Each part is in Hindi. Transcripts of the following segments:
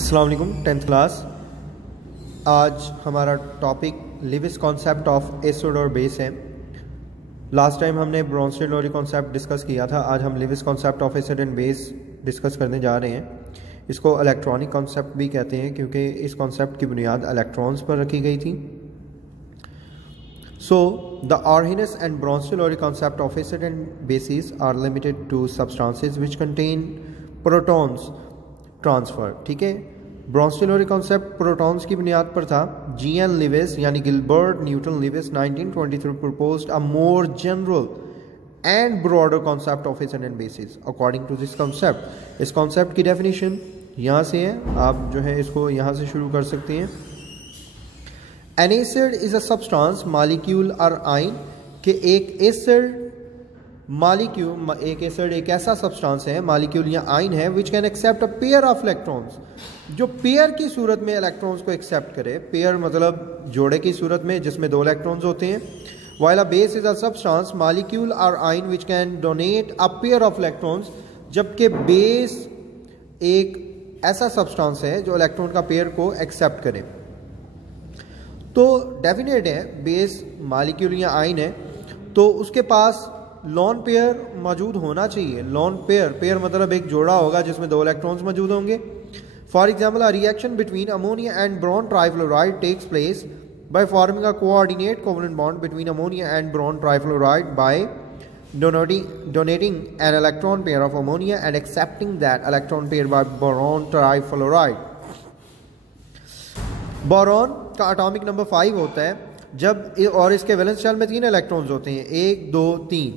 अस्सलाम वालेकुम 10th क्लास। आज हमारा topic Lewis concept of acid और बेस है। लास्ट टाइम हमने ब्रोंस्टेड-लोरी कॉन्सेप्ट डिस्कस किया था। आज हम Lewis concept of acid and base discuss करने जा रहे हैं। इसको इलेक्ट्रॉनिक कॉन्सेप्ट भी कहते हैं क्योंकि इस कॉन्सेप्ट की बुनियाद इलेक्ट्रॉन्स पर रखी गई थी। So, the Arrhenius and Bronsted-Lowry concept of acid and bases are limited to substances which contain protons transfer। ठीक है, ब्रॉन्स्टेड-लोरी कॉन्सेप्ट प्रोटॉन्स की बुनियाद पर था। G.N. Lewis यानी Gilbert Newton Lewis 1923 proposed a more general and broader concept of acid and bases according to this concept। इस कॉन्सेप्ट की डेफिनेशन यहाँ से है, आप जो है इसको यहाँ से शुरू कर सकते हैं। An acid is a substance, molecule or ion कि एक एसिड मॉलिक्यूल, एक एसिड एक ऐसा सब्सटेंस है, मॉलिक्यूल या आयन है which can accept a pair of electrons, जो पेयर की सूरत में इलेक्ट्रॉन्स को एक्सेप्ट करे। पेयर मतलब जोड़े की सूरत में जिसमें दो इलेक्ट्रॉन्स होते हैं। while a base is a substance, molecule or ion which can donate a pair of electrons, जबकि बेस एक ऐसा सब्सटेंस है जो इलेक्ट्रॉन का पेयर को एक्सेप्ट करे। तो डेफिनेट है बेस मॉलिक्यूल या आयन है तो उसके पास लॉन पेयर मौजूद होना चाहिए। लॉन पेयर मतलब एक जोड़ा होगा जिसमें दो इलेक्ट्रॉन्स मौजूद होंगे। For example, a reaction between ammonia and boron trifluoride takes place by forming a coordinate covalent bond between ammonia and boron trifluoride by donating an electron pair of ammonia and accepting that electron pair by boron trifluoride। Boron का एटॉमिक नंबर 5 होता है जब, और इसके वैलेंस शेल में 3 इलेक्ट्रॉन्स होते हैं, 1 2 3।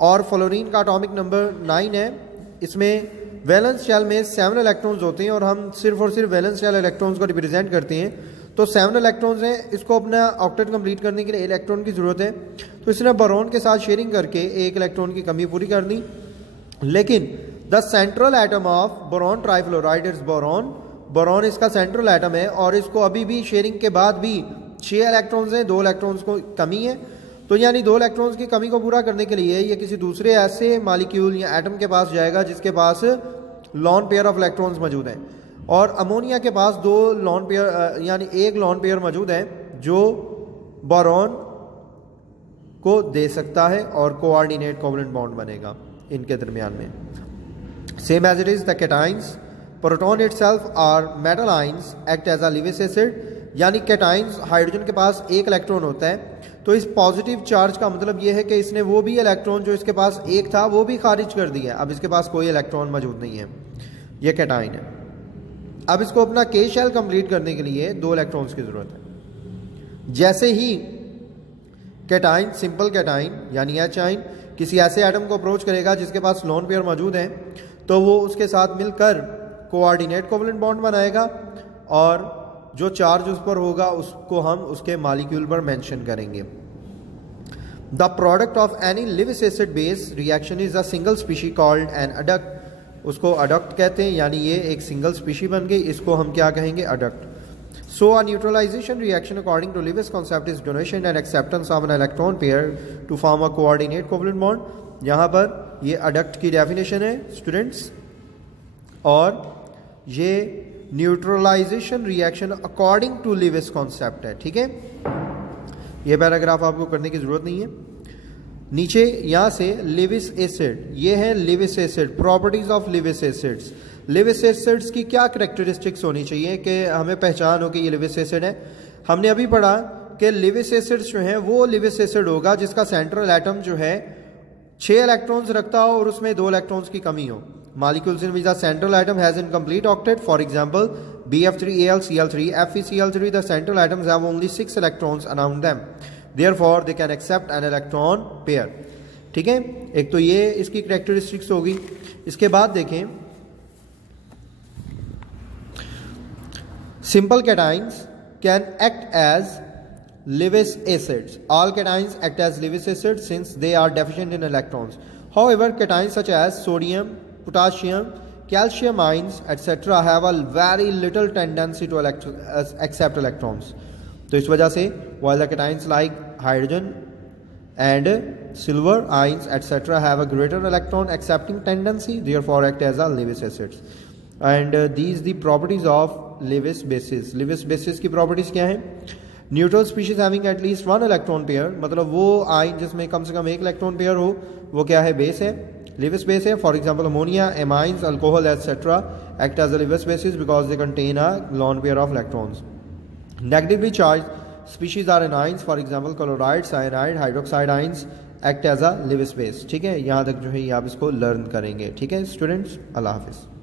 और फ्लोरीन का एटॉमिक नंबर 9 है, इसमें वैलेंस शेल में 7 इलेक्ट्रॉन्स होते हैं और हम सिर्फ और सिर्फ वैलेंस शेल इलेक्ट्रॉन्स को रिप्रेजेंट करते हैं। तो 7 इलेक्ट्रॉन्स हैं, इसको अपना ऑक्टेट कंप्लीट करने के लिए इलेक्ट्रॉन की ज़रूरत है। तो इसने बोरॉन के साथ शेयरिंग करके एक इलेक्ट्रॉन की कमी पूरी कर दी। लेकिन the central atom of boron trifluoride is boron इसका सेंट्रल एटम है और इसको अभी भी शेयरिंग के बाद भी 6 इलेक्ट्रॉन्स हैं, 2 इलेक्ट्रॉन्स को कमी है। तो यानी 2 इलेक्ट्रॉन्स की कमी को पूरा करने के लिए ये किसी दूसरे ऐसे मॉलिक्यूल या एटम के पास जाएगा जिसके पास लॉन पेयर ऑफ इलेक्ट्रॉन्स मौजूद हैं। और अमोनिया के पास 2 लॉन पेयर यानी एक लॉन पेयर मौजूद है जो बोरॉन को दे सकता है और कोऑर्डिनेट कोवलेंट बॉन्ड बनेगा इनके दरमियान में। Same as it is the cations, proton itself are metal ions act as a Lewis acid. यानी कैटाइंस, हाइड्रोजन के पास एक इलेक्ट्रॉन होता है, तो इस पॉजिटिव चार्ज का मतलब यह है कि इसने वो भी इलेक्ट्रॉन जो इसके पास एक था वो भी खारिज कर दिया। अब इसके पास कोई इलेक्ट्रॉन मौजूद नहीं है, ये कैटाइन है। अब इसको अपना के शेल कंप्लीट करने के लिए 2 इलेक्ट्रॉन्स की जरूरत है। जैसे ही कैटाइन, सिंपल कैटाइन यानी एच आयन किसी ऐसे एटम को अप्रोच करेगा जिसके पास लॉन पेयर मौजूद है तो वो उसके साथ मिलकर कोऑर्डिनेट कोवलेंट बॉन्ड बनाएगा और जो चार्ज उस पर होगा उसको हम उसके मॉलिक्यूल पर मेंशन करेंगे। The product of any Lewis acid base reaction is a single species called an adduct. उसको अडक्ट कहते हैं, यानी ये एक सिंगल स्पीशी बन गई, इसको हम क्या कहेंगे, adduct. So a neutralisation reaction according to Lewis concept is donation and acceptance of an electron pair to form a coordinate covalent bond. यहाँ पर ये अडक्ट की डेफिनेशन है स्टूडेंट्स, और ये neutralisation reaction according to Lewis concept है। ठीक है, ये पैराग्राफ आपको करने की जरूरत नहीं है। नीचे यहाँ से लिविस एसिड, ये है Lewis acid, properties of Lewis acids. Lewis acids की क्या करैक्टरिस्टिक्स होनी चाहिए कि हमें पहचान हो कि ये लिविस एसिड है। हमने अभी पढ़ा कि लिविस एसिड्स जो है वो लिविस एसिड होगा जिसका सेंट्रल एटम जो है 6 इलेक्ट्रॉन्स रखता हो और उसमें 2 इलेक्ट्रॉन्स की कमी हो। Molecules in which the central atom has incomplete octet, for example BF3AlCl3, FeCl3, the central atoms have only 6 electrons around them, therefore they can accept an electron pair। ठीक है, एक तो ये इसकी characteristics होगी। इसके बाद देखें, simple cations can act as Lewis acids। All cations act as Lewis acids since they are deficient in electrons। However, cations such as sodium, potassium, calcium ions etc. have a very little tendency to accept electrons। तो इस वजह से while the cations like hydrogen and silver ions etc. have a greater electron accepting tendency, therefore act as a Lewis acids। And these the properties of Lewis bases. Lewis bases की प्रॉपर्टीज क्या है? Neutral species having at least 1 electron pair, मतलब वो आयन जिसमें कम से कम 1 इलेक्ट्रॉन पेयर हो, वो क्या है? बेस है, लेविस बेस है। For example ammonia, amines, alcohol etcetera act as a Lewis bases because they contain a lone pair of electrons. Negatively charged species are anions, for example chloride, cyanide, hydroxide ions act as a Lewis base. ठीक है, यहाँ तक जो है ये आप इसको लर्न करेंगे। ठीक है स्टूडेंट्स, अल्लाह हाफिज़।